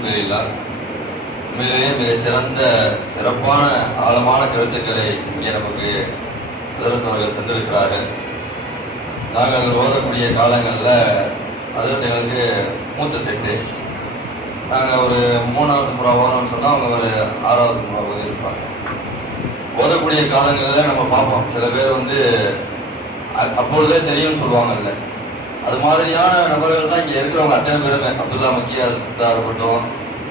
அல்ஹம்துலில்லாஹ் உண்மையிலேயே மிக சிறந்த சிறப்பான ஆழமான கருத்துக்களை இங்கே நமக்கு அதற்கு அவர்கள் தந்திருக்கிறார்கள். நாங்கள் ஓதக்கூடிய காலங்களில் அதற்கு எங்களுக்கு மூத்த செட்டு. நாங்கள் ஒரு மூணாவது முறை ஓதணும்னு சொன்னால் அவங்க ஒரு ஆறாவது முறை ஓதி இருப்பாங்க ஓதக்கூடிய காலங்களில் நம்ம பார்ப்போம். சில பேர் வந்து அப்பொழுதே தெரியும்னு சொல்லுவாங்கல்ல. அது மாதிரியான நபர்கள் தான் இங்கே இருக்கிறவங்க அத்தனை பேருமே. அப்துல்லா மக்கியா சித்தா இருக்கட்டும்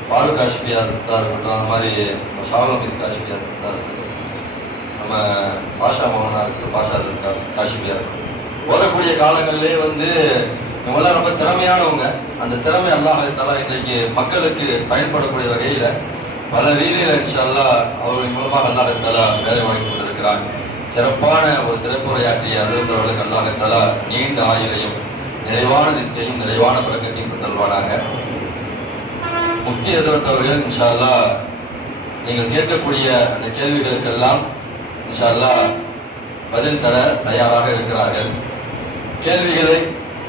ஃபாரூக் காஷ்மியா சித்தா இருக்கட்டும் அந்த மாதிரி நம்ம ஷாவுல் காஷ்பியா சித்தா இருக்கட்டும். நம்ம பாஷா மோகனா இருக்கு பாஷா காஷ்மியா இருக்கட்டும். ஓதக்கூடிய காலங்களிலே வந்து இவங்கெல்லாம் ரொம்ப திறமையானவங்க. அந்த திறமை அல்லாஹ் தலா இன்றைக்கு மக்களுக்கு பயன்படக்கூடிய வகையில பல ரீதியில இன்ஷா அவர்கள் மூலமாக அல்லாஹ் வேலை வாங்கி கொண்டிருக்கிறாங்க சிறப்பான ஒரு சிறப்புரையாற்றிய அதிர்ந்தவர்களுக்கு அல்லாஹத்தலா நீண்ட ஆயுளையும் நிறைவான ரிஸ்கையும் நிறைவான பழக்கத்தையும் தருவானாக முக்கிய எதிர்த்தவர்கள் இன்ஷால்லா நீங்கள் கேட்கக்கூடிய அந்த கேள்விகளுக்கெல்லாம் இன்ஷால்லா பதில் தர தயாராக இருக்கிறார்கள். கேள்விகளை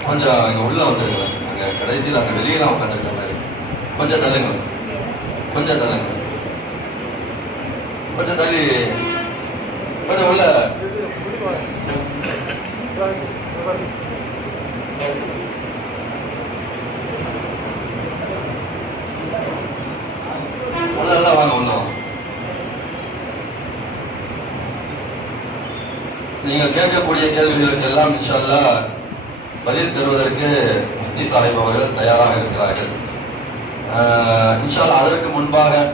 கொஞ்சம் அங்கே உள்ள வந்துருங்க அங்கே கடைசியில் அங்கே வெளியில உட்காந்துருக்க மாதிரி கொஞ்சம் தள்ளுங்க கொஞ்சம் தள்ளுங்க கொஞ்சம் தள்ளி. கொஞ்சம் உள்ள. வாங்க உள்ள நீங்க நீங்கள் கேட்கக்கூடிய கேள்விகளுக்கு எல்லாம் இன்ஷா பதில் தருவதற்கு முஃப்தி சாஹிப் அவர்கள் தயாராக இருக்கிறார்கள். ஆஹ் அதற்கு முன்பாக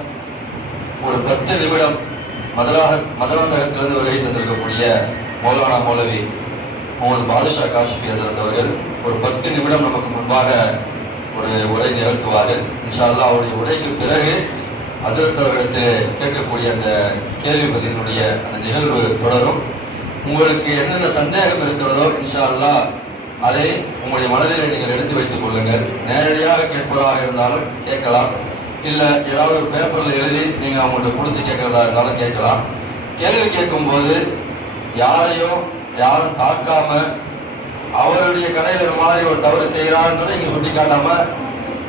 ஒரு பத்து நிமிடம் மதுராக மதுராந்தகத்திலிருந்து வருகை தந்திருக்கக்கூடிய மௌலானா மௌலவி முகமது பாதுஷா காஷ்மீர் இருந்தவர்கள் ஒரு பத்து நிமிடம் நமக்கு முன்பாக ஒரு உரை நிகழ்த்துவார்கள் இன்ஷால்லா அவருடைய உரைக்கு பிறகு ஹசரத் அவர்களிடத்தில் கேட்கக்கூடிய அந்த கேள்வி பதிலினுடைய அந்த நிகழ்வு தொடரும். உங்களுக்கு என்னென்ன சந்தேகம் இருக்கிறதோ இன்ஷா அல்லாஹ் அதை உங்களுடைய மனதில் நீங்கள் எடுத்து வைத்துக் கொள்ளுங்கள். நேரடியாக கேட்பதாக இருந்தாலும் கேட்கலாம். இல்லை ஏதாவது ஒரு பேப்பரில் எழுதி நீங்கள் அவங்கள்ட்ட கொடுத்து கேட்கறதா இருந்தாலும் கேட்கலாம். கேள்வி கேட்கும்போது யாரையும் யாரும் தாக்காம அவருடைய கடையில் ஒரு மாதிரி ஒரு தவறு செய்யறான்றதை இங்கே சுட்டி காட்டாம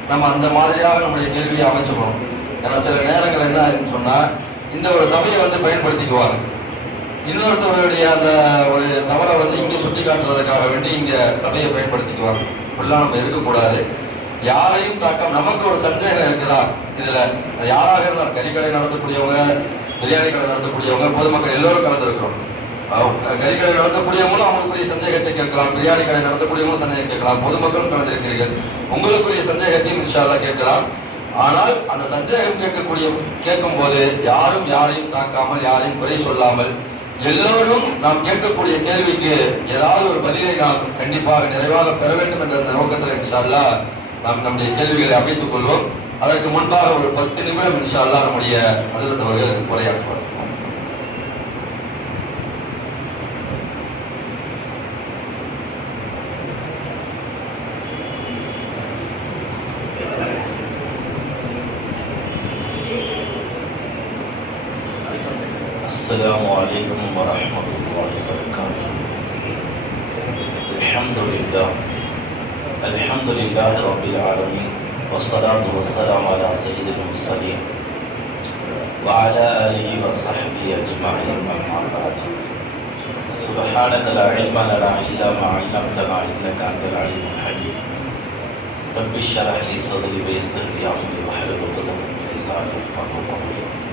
நம்ம அந்த மாதிரியாக நம்முடைய கேள்வியை அமைச்சுக்கணும். ஏன்னா சில நேரங்கள் என்ன ஆயிருன்னு சொன்னால் இந்த ஒரு சபையை வந்து பயன்படுத்திக்குவாங்க. இன்னொருத்தவருடைய அந்த ஒரு தவறை வந்து இங்கே சுட்டி காட்டுறதுக்காக வேண்டி இங்கே சபையை பயன்படுத்திக்குவாங்க. ஃபுல்லாக நம்ம இருக்கக்கூடாது. யாரையும் தாக்கம் நமக்கு ஒரு சந்தேகம் இருக்குதா? இதுல யாராக இருந்தாலும் கறிக்கடை நடத்தக்கூடியவங்க பிரியாணி கடை நடத்தக்கூடியவங்க பொதுமக்கள் எல்லோரும் கலந்துருக்கிறோம். கறிக்கடை நடத்தக்கூடியவங்களும் அவங்களுக்குரிய சந்தேகத்தை கேட்கலாம் பிரியாணி கடை நடத்தக்கூடியவங்களும் சந்தேகம் கேட்கலாம் பொதுமக்களும் கலந்திருக்கிறீர்கள். உங்களுக்குரிய சந்தேகத்தையும் இன்ஷால்லா கேட்கலாம். ஆனால் அந்த சந்தேகம் கேட்கக்கூடிய கேட்கும் போது யாரும் யாரையும் தாக்காமல் யாரையும் குறை சொல்லாமல் எல்லோரும் நாம் கேட்கக்கூடிய கேள்விக்கு ஏதாவது ஒரு பதிலை நாம் கண்டிப்பாக நிறைவாக பெற வேண்டும் என்ற அந்த நோக்கத்தில் இன்ஷால்லா நாம் நம்முடைய கேள்விகளை அமைத்துக் கொள்வோம். அதற்கு முன்பாக ஒரு பத்து நிமிடம் இன்ஷால்லா நம்முடைய அதிர்த்த அவர்கள் عليكم ورحمة الله وبركاته. الحمد لله الحمد لله رب العالمين والصلاة والسلام على سيد المرسلين وعلى آله وصحبه أجمعين أما بعد. سبحانك لا علم لنا إلا ما علمتنا إنك أنت العليم الحكيم. رب اشرح لي صدري ويسر لي أمري واحلل عقدة من لساني يفقهوا قولي.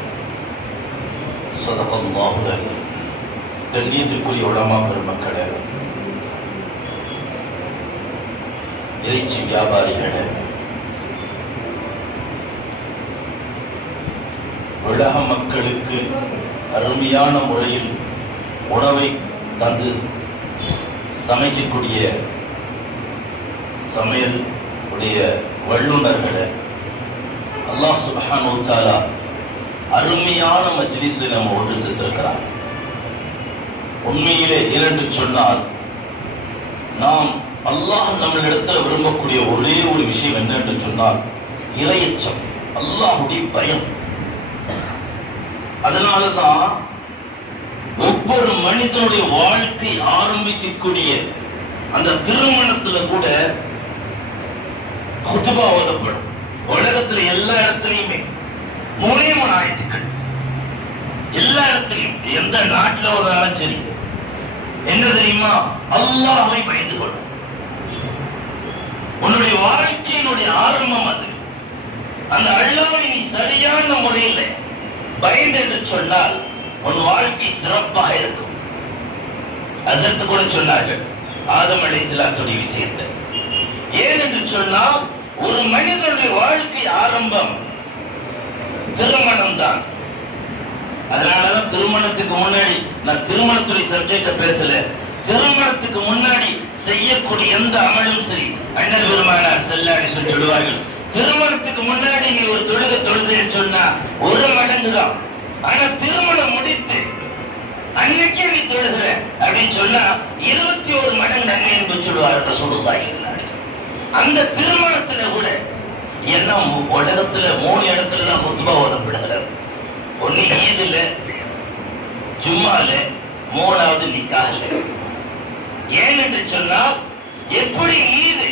சதகல்லாஹு கண்ணியத்திற்குரிய உடமா பெருமக்களே இறைச்சி வியாபாரிகளே உலக மக்களுக்கு அருமையான முறையில் உணவை தந்து சமைக்கக்கூடிய சமையல் உடைய வல்லுநர்களை அல்லாஹ் சுபஹான் வ அருமையான மஜ்லிஸில் நம்ம ஒன்று சேர்த்திருக்கிறார். உண்மையிலே ஏனென்று சொன்னால் நாம் அல்லாஹ் நம்மளிடத்தில் விரும்பக்கூடிய ஒரே ஒரு விஷயம் என்ன என்று சொன்னால் இரையச்சம் அல்லாஹுடைய பயம். அதனாலதான் ஒவ்வொரு மனிதனுடைய வாழ்க்கை ஆரம்பிக்கக்கூடிய அந்த திருமணத்துல கூட குத்துபா ஓதப்படும். உலகத்துல எல்லா இடத்துலையுமே மூணே மூணு ஆயத்துக்கள். எல்லா இடத்துலையும் எந்த நாட்டுல ஒரு நாளும் சரி. என்ன தெரியுமா? அல்லாஹை பயந்து கொள். உன்னுடைய வாழ்க்கையினுடைய ஆரம்பம் அது. அந்த அல்லாவை நீ சரியான முறையில் பயந்து என்று சொன்னால் உன் வாழ்க்கை சிறப்பாக இருக்கும். அசர்த்து கூட சொன்னார்கள் ஆதம் அலைஹிஸ்ஸலாத்துடைய விஷயத்தை. ஏன் என்று சொன்னால் ஒரு மனிதனுடைய வாழ்க்கை ஆரம்பம் திருமணம் தான் அதனாலதான் திருமணத்துக்கு முன்னாடி நான் திருமணத்துடைய சப்ஜெக்ட பேசல. திருமணத்துக்கு முன்னாடி செய்யக்கூடிய எந்த அமலும் சரி அண்ணன் பெருமானார் செல்லாடி சொல்லி சொல்லுவார்கள். திருமணத்துக்கு முன்னாடி நீ ஒரு தொழுகை தொழுதுன்னு சொன்னா ஒரு மடங்கு தான். ஆனா திருமணம் முடித்து அன்னைக்கே நீ தொழுகிற அப்படின்னு சொன்னா இருபத்தி ஒரு மடங்கு நன்மை என்று சொல்லுவார் சொல்லுவாய் அந்த திருமணத்துல கூட என்ன உலகத்துல மூணு இடத்துல தான் குத்துபா ஓதப்படுகிறார் ஒண்ணு ஈதுல ஜும்மால மூணாவது நிக்கால ஏன் என்று சொன்னால் எப்படி ஈது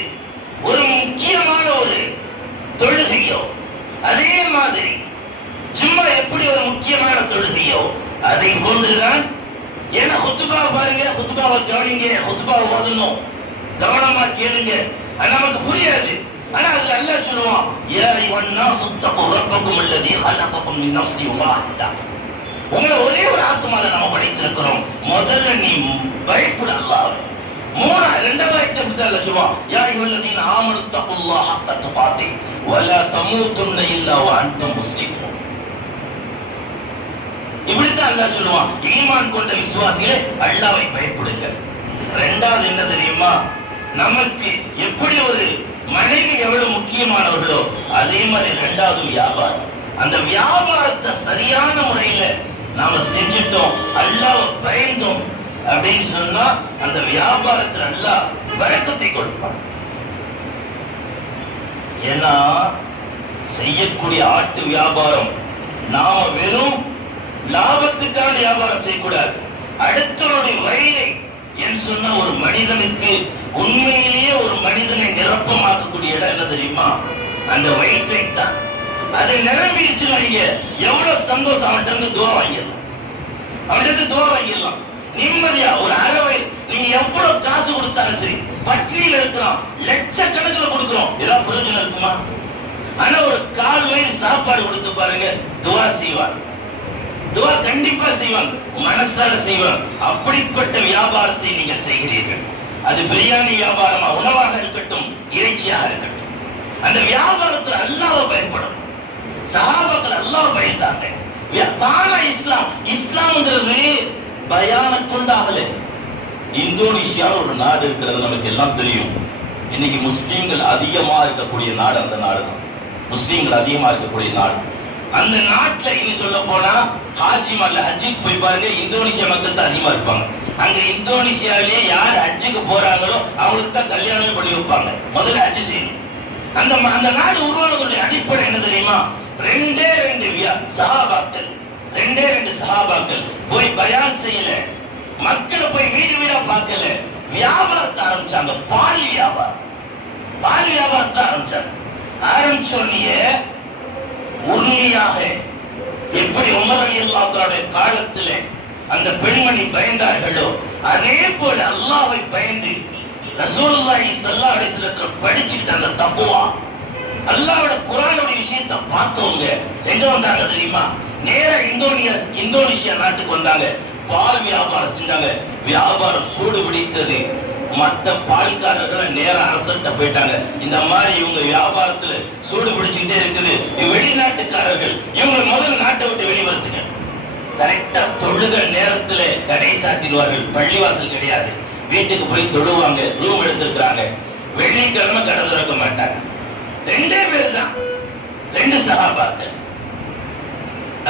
ஒரு முக்கியமான ஒரு தொழுகையோ அதே மாதிரி ஜும்மா எப்படி ஒரு முக்கியமான தொழுகையோ அதை போன்றுதான் ஏன்னா ஹுத்துபா பாருங்க ஹுத்துபாவை கவனிங்க ஹுத்துபாவை ஓதணும். கவனமா கேளுங்க. நமக்கு புரியாது. ஆனா அதுல அல்லாஹ் சொல்லுவான் யா அய்யுஹன் நாசு தகு ரப்பக்கும் அல்லதி ஹலகக்கும் மின் நஃப்ஸின் வாஹிதா உங்களை ஒரே ஒரு ஆத்மால நம்ம படைத்திருக்கிறோம். முதல்ல நீ பயப்படு அல்லாஹ். மூணா ரெண்டாவது ஐட்டம் அல்ல சொல்லுவான் யா அய்யுஹல்லதீன ஆமனு தகுல்லாஹ ஹக்க துகாத்தி வலா தமூதுன்ன இல்லா வ அன்தும் முஸ்லிமூன். இப்படித்தான் அல்லாஹ் சொல்லுவான் ஈமான் கொண்ட விசுவாசிகளே அல்லாவை பயப்படுங்கள். ரெண்டாவது என்ன தெரியுமா? நமக்கு எப்படி ஒரு மனைவி எவ்வளவு முக்கியமானவர்களோ அதே மாதிரி ரெண்டாவது வியாபாரம். அந்த வியாபாரத்தை சரியான முறையில நாம செஞ்சுட்டோம் அல்லாஹ் பயந்தோம் அப்படின்னு சொன்னா அந்த வியாபாரத்துல நல்லா வழக்கத்தை கொடுப்பான் ஏன்னா செய்யக்கூடிய ஆட்டு வியாபாரம் நாம வெறும் லாபத்துக்கான வியாபாரம் செய்யக்கூடாது. அடுத்தவருடைய வயலை என்று சொன்னா ஒரு மனிதனுக்கு உண்மையிலேயே ஒரு மனிதனை நிரப்பமாக்கக்கூடிய இடம் என்ன தெரியுமா? அந்த வயிற்றை தான். அதை நிரம்பிடுச்சு வைங்க எவ்வளவு சந்தோஷம் அவன்கிட்ட இருந்து துவா வாங்கிடலாம். அவன்கிட்ட இருந்து வாங்கிடலாம். நிம்மதியா ஒரு அறவை நீங்க எவ்வளவு காசு கொடுத்தாலும் சரி பட்னியில இருக்கிறோம் லட்சக்கணக்கில் கொடுக்கிறோம். ஏதாவது பிரயோஜனம் இருக்குமா? ஆனா ஒரு கால் வயது சாப்பாடு கொடுத்து பாருங்க துவா செய்வார். துவா கண்டிப்பா செய்வாங்க. மனசால செய்வாங்க. அப்படிப்பட்ட வியாபாரத்தை நீங்கள் செய்கிறீர்கள். அது பிரியாணி வியாபாரமா உணவாக இருக்கட்டும் இறைச்சியாக இருக்கட்டும். அந்த வியாபாரத்தில் அல்லாவ பயன்படும். சஹாபாக்கள் அல்லாஹ் பயந்தாங்க. தானா இஸ்லாம். இஸ்லாம்ங்கிறது பயான கொண்டாகல. இந்தோனேஷியான்னு ஒரு நாடு இருக்கிறது நமக்கு எல்லாம் தெரியும். இன்னைக்கு முஸ்லீம்கள் அதிகமா இருக்கக்கூடிய நாடு அந்த நாடு தான் முஸ்லீம்கள் அதிகமா இருக்கக்கூடிய நாடு. அந்த நாட்டுல இன்னும் சொல்ல போனா ஹாஜி மல்ல ஹஜ்ஜுக்கு போய் பாருங்க இந்தோனேஷியா மக்கள் தான் அதிகமா இருப்பாங்க. அங்க இந்தோனேஷியாவிலேயே யார் ஹஜ்ஜுக்கு போறாங்களோ அவங்களுக்கு தான் கல்யாணமே பண்ணி வைப்பாங்க. முதல்ல ஹஜ் செய்யணும். அந்த அந்த நாடு உருவானதுடைய அடிப்படை என்ன தெரியுமா? ரெண்டே ரெண்டு வியா ரெண்டே ரெண்டு சகாபாக்கள் போய் பயான் செய்யல. மக்களை போய் வீடு வீடா பார்க்கல. வியாபாரத்தை ஆரம்பிச்சாங்க. பால் வியாபாரம். பால் வியாபாரத்தை ஆரம்பிச்சாங்க. ஆரம்பிச்சோன்னே உண்மையாக எப்படி உமர் காலத்துல அந்த பெண்மணி பயந்தார்களோ அதே போல அல்லாவை பயந்து ரசூலுல்லாஹி ஸல்லல்லாஹு அலைஹி வஸல்லம் அந்த தப்புவா? அல்லாஹ்வோட குர்ஆனுடைய விஷயத்தை பார்த்தவங்க எங்க வந்தாங்க தெரியுமா? நேரா இந்தோனியா இந்தோனேஷியா நாட்டுக்கு வந்தாங்க. பால் வியாபாரம் செஞ்சாங்க. வியாபாரம் சூடு பிடித்தது. மத்த பால்காரர்கள் நேரம் அரசர்கிட்ட போயிட்டாங்க. இந்த மாதிரி இவங்க வியாபாரத்துல சூடு பிடிச்சுக்கிட்டே இருக்குது. வெளிநாட்டுக்காரர்கள் இவங்க முதல்ல நாட்டை விட்டு வெளிவரத்துங்க கரெக்டா தொழுக நேரத்துல கடை சாத்திடுவார்கள் பள்ளிவாசல் கிடையாது. வீட்டுக்கு போய் தொழுவாங்க ரூம் எடுத்திருக்கிறாங்க. வெள்ளிக்கிழமை கடை திறக்க மாட்டாங்க. ரெண்டே பேர் தான். ரெண்டு சகாபாக்கள்.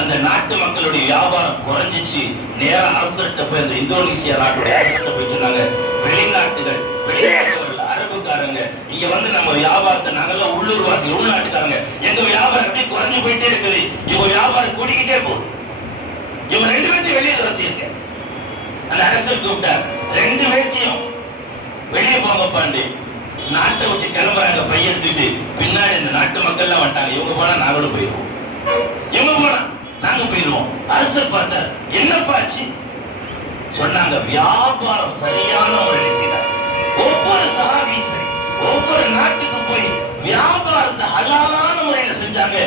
அந்த நாட்டு மக்களுடைய வியாபாரம் குறைஞ்சிச்சு. நேரா அரசர்கிட்ட போய் அந்த இந்தோனேசியா நாட்டுடைய அரசர்கிட்ட போய் சொன்னாங்க வெளிநாட்டுகள் வெளிநாட்டுகள் அரபுக்காரங்க இங்க வந்து நம்ம வியாபாரத்தை நாங்கெல்லாம் உள்ளூர் வாசி உள்நாட்டுக்காரங்க. எங்க வியாபாரம் எப்படி குறைஞ்சு போயிட்டே இருக்குது. இவங்க வியாபாரம் கூட்டிக்கிட்டே போகுது இவங்க ரெண்டு பேர்த்தையும் வெளியே துரத்திருக்க அந்த அரசர் கூப்பிட்டார் ரெண்டு பேர்த்தையும் வெளியே போங்க பாண்டி. நாட்டை விட்டு கிளம்புறாங்க பையன் பின்னாடி இந்த நாட்டு மக்கள் எல்லாம் வந்துட்டாங்க. இவங்க போனா நாங்களும் போயிருவோம். இவங்க போனா நாங்க போயிருவோம். அரசர் பார்த்தார். என்னப்பா ஆச்சு? சொன்னாங்க வியாபாரம் சரியான ஒரு செய்தார் ஒவ்வொரு சகாபியும் சரி ஒவ்வொரு நாட்டுக்கு போய் வியாபாரத்தை ஹலாலான முறையில செஞ்சாங்க.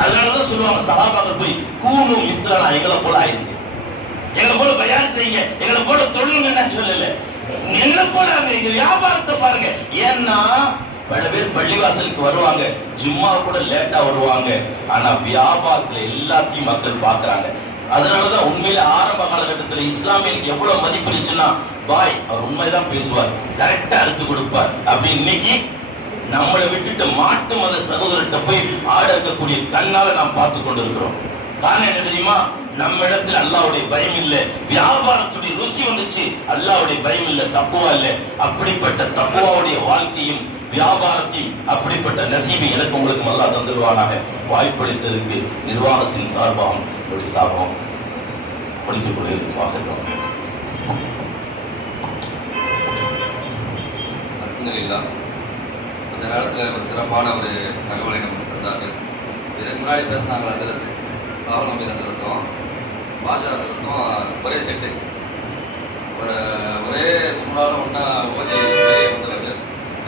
அதனாலதான் சொல்லுவாங்க சகாபாக்கள் போய் கூணும் மித்ரனா எங்களை போல ஆயிருக்கு. எங்களை போல பயான் செய்யுங்க? எங்களை போல தொழில் என்ன சொல்லல. என்ன போல வியாபாரத்தை பாருங்க. ஏன்னா பல பேர் பள்ளிவாசலுக்கு வருவாங்க ஜும்மா கூட லேட்டா வருவாங்க. ஆனா வியாபாரத்துல எல்லாத்தையும் மக்கள் பாக்குறாங்க. அதனாலதான் உண்மையில ஆரம்ப காலகட்டத்துல இஸ்லாமியனுக்கு எவ்வளவு மதிப்பு இருந்துச்சுன்னா பாய் அவர் உண்மைதான் பேசுவார் கரெக்டா அறுத்து கொடுப்பார். அப்படி இன்னைக்கு நம்மளை விட்டுட்டு மாட்டு மத சகோதரர்கிட்ட போய் ஆட இருக்கக்கூடிய கண்ணால நாம் பார்த்து கொண்டிருக்கிறோம். காரணம் என்ன தெரியுமா? நம்ம இடத்துல அல்லாவுடைய பயம் இல்ல. வியாபாரத்துடைய ருசி வந்துச்சு. அல்லாவுடைய பயம் இல்ல தப்புவா இல்ல. அப்படிப்பட்ட தப்புவாவுடைய வாழ்க்கையும் வியாபாரத்தையும் அப்படிப்பட்ட நசீபை எனக்கு உங்களுக்கு நல்லா தந்துடுவானாக வாய்ப்பளித்ததற்கு நிர்வாகத்தின் சார்பாகவும் என்னுடைய சார்பாகவும் படித்துக் கொள்கிறேன் அல்ஹம்துலில்லா. அந்த நேரத்தில் ஒரு சிறப்பான ஒரு தகவலை நமக்கு தந்தார்கள். இதுக்கு முன்னாடி பேசினாங்க அதிரத்து சாவல் நம்பி அதிரத்தும் பாஷா அதிரத்தும் ஒரே செட்டு. ஒரு ஒரே முன்னாலும் ஒன்றா ஓதி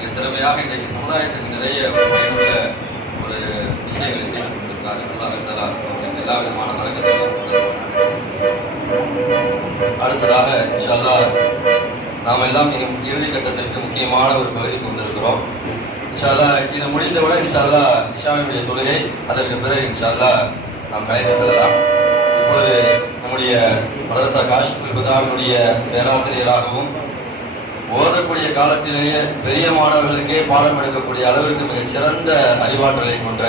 இந்த திறமையாக இன்றைக்கு சமுதாயத்துக்கு நிறைய பயனுள்ள ஒரு விஷயங்களை செய்து கொண்டிருக்கிறார்கள். நல்லா வைத்தலா இருக்கும் எல்லா விதமான வழக்கத்தையும் அடுத்ததாக இன்ஷா அல்லாஹ் நாம் எல்லாம் இறுதி கட்டத்திற்கு முக்கியமான ஒரு பகுதிக்கு வந்திருக்கிறோம். இன்ஷால்லா இதை முடிந்தவுடன் இன்ஷால்லா இஷாவினுடைய தொழுகை அதற்கு பிறகு இன்ஷால்லா நாம் கலைந்து செல்லலாம். இப்பொழுது நம்முடைய மதரசா காஷ்மீர் பிதாவினுடைய பேராசிரியராகவும் ஓதக்கூடிய காலத்திலேயே பெரிய மாணவர்களுக்கே பாடம் எடுக்கக்கூடிய அளவிற்கு மிகச் சிறந்த அறிவாற்றலை கொண்ட